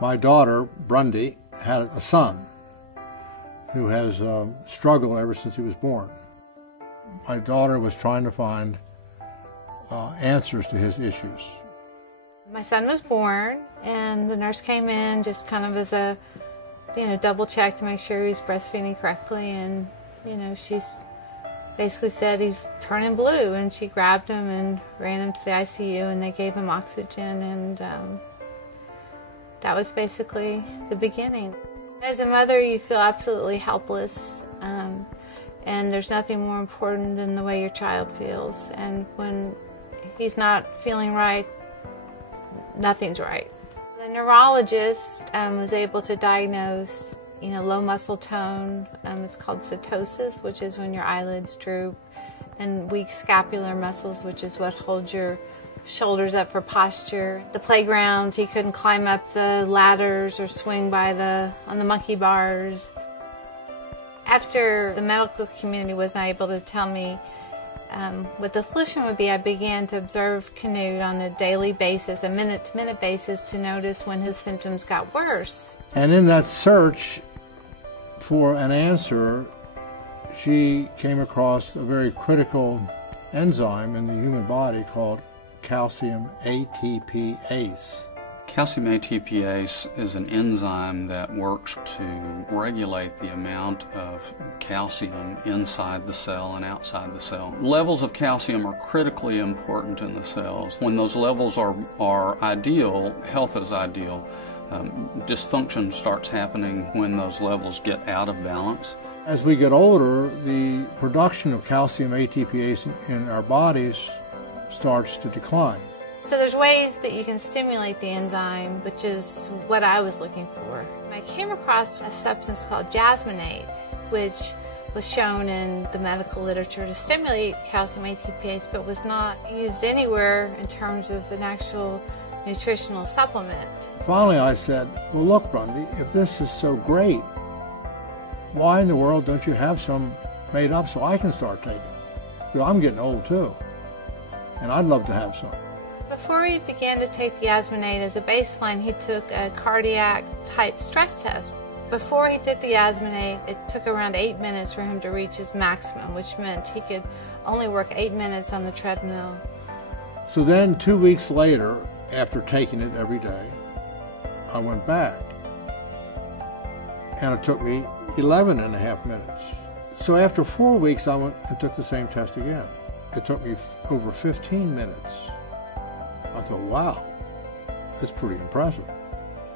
My daughter, Brundy, had a son who has struggled ever since he was born. My daughter was trying to find answers to his issues. My son was born, and the nurse came in just kind of as a, double check to make sure he was breastfeeding correctly, and, she's basically said he's turning blue, and she grabbed him and ran him to the ICU, and they gave him oxygen, and that was basically the beginning. As a mother, you feel absolutely helpless, and there's nothing more important than the way your child feels, and when he's not feeling right, nothing's right. The neurologist was able to diagnose, low muscle tone. It's called setosis, which is when your eyelids droop, and weak scapular muscles, which is what holds your shoulders up for posture. The playgrounds, he couldn't climb up the ladders or swing on the monkey bars. After the medical community was not able to tell me what the solution would be, I began to observe Canute on a daily basis, a minute-to-minute basis, to notice when his symptoms got worse. And in that search for an answer, she came across a very critical enzyme in the human body called calcium ATPase. Calcium ATPase is an enzyme that works to regulate the amount of calcium inside the cell and outside the cell. Levels of calcium are critically important in the cells. When those levels are ideal, health is ideal. Dysfunction starts happening when those levels get out of balance. As we get older, the production of calcium ATPase in our bodies starts to decline. So there's ways that you can stimulate the enzyme, which is what I was looking for. I came across a substance called jasmonate, which was shown in the medical literature to stimulate calcium ATPase, but was not used anywhere in terms of an actual nutritional supplement. Finally I said, well, look, Brundy, if this is so great, why in the world don't you have some made up so I can start taking it? Because I'm getting old too, and I'd love to have some. Before he began to take the jasmonate as a baseline, he took a cardiac type stress test. Before he did the jasmonate, it took around 8 minutes for him to reach his maximum, which meant he could only work 8 minutes on the treadmill. So then 2 weeks later, after taking it every day, I went back, and it took me 11.5 minutes. So after 4 weeks, I went and took the same test again. It took me over 15 minutes. I thought, wow, that's pretty impressive.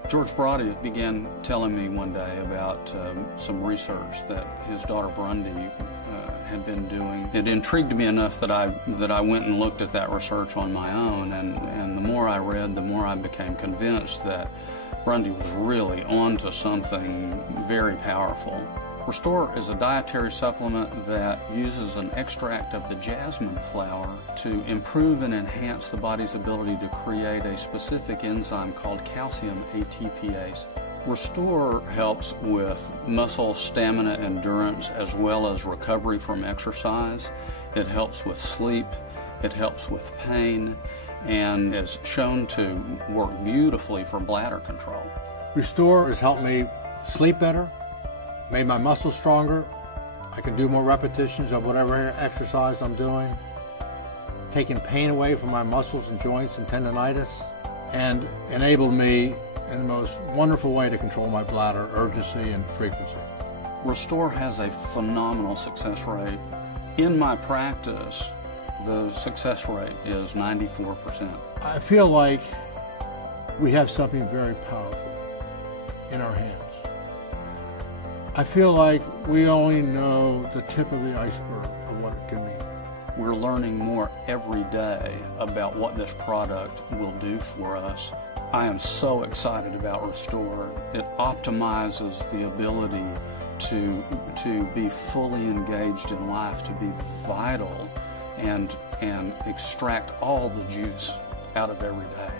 George Brody began telling me one day about some research that his daughter Brundy had been doing. It intrigued me enough that I went and looked at that research on my own, and the more I read, the more I became convinced that Brundy was really onto something very powerful. Restor is a dietary supplement that uses an extract of the jasmine flower to improve and enhance the body's ability to create a specific enzyme called calcium ATPase. Restor helps with muscle stamina endurance as well as recovery from exercise. It helps with sleep, it helps with pain, and is shown to work beautifully for bladder control. Restor has helped me sleep better, made my muscles stronger. I can do more repetitions of whatever exercise I'm doing, taking pain away from my muscles and joints and tendonitis, and enabled me in the most wonderful way to control my bladder, urgency and frequency. Restor has a phenomenal success rate. In my practice, the success rate is 94%. I feel like we have something very powerful in our hands. I feel like we only know the tip of the iceberg of what it can mean. We're learning more every day about what this product will do for us. I am so excited about Restor. It optimizes the ability to be fully engaged in life, to be vital, and extract all the juice out of every day.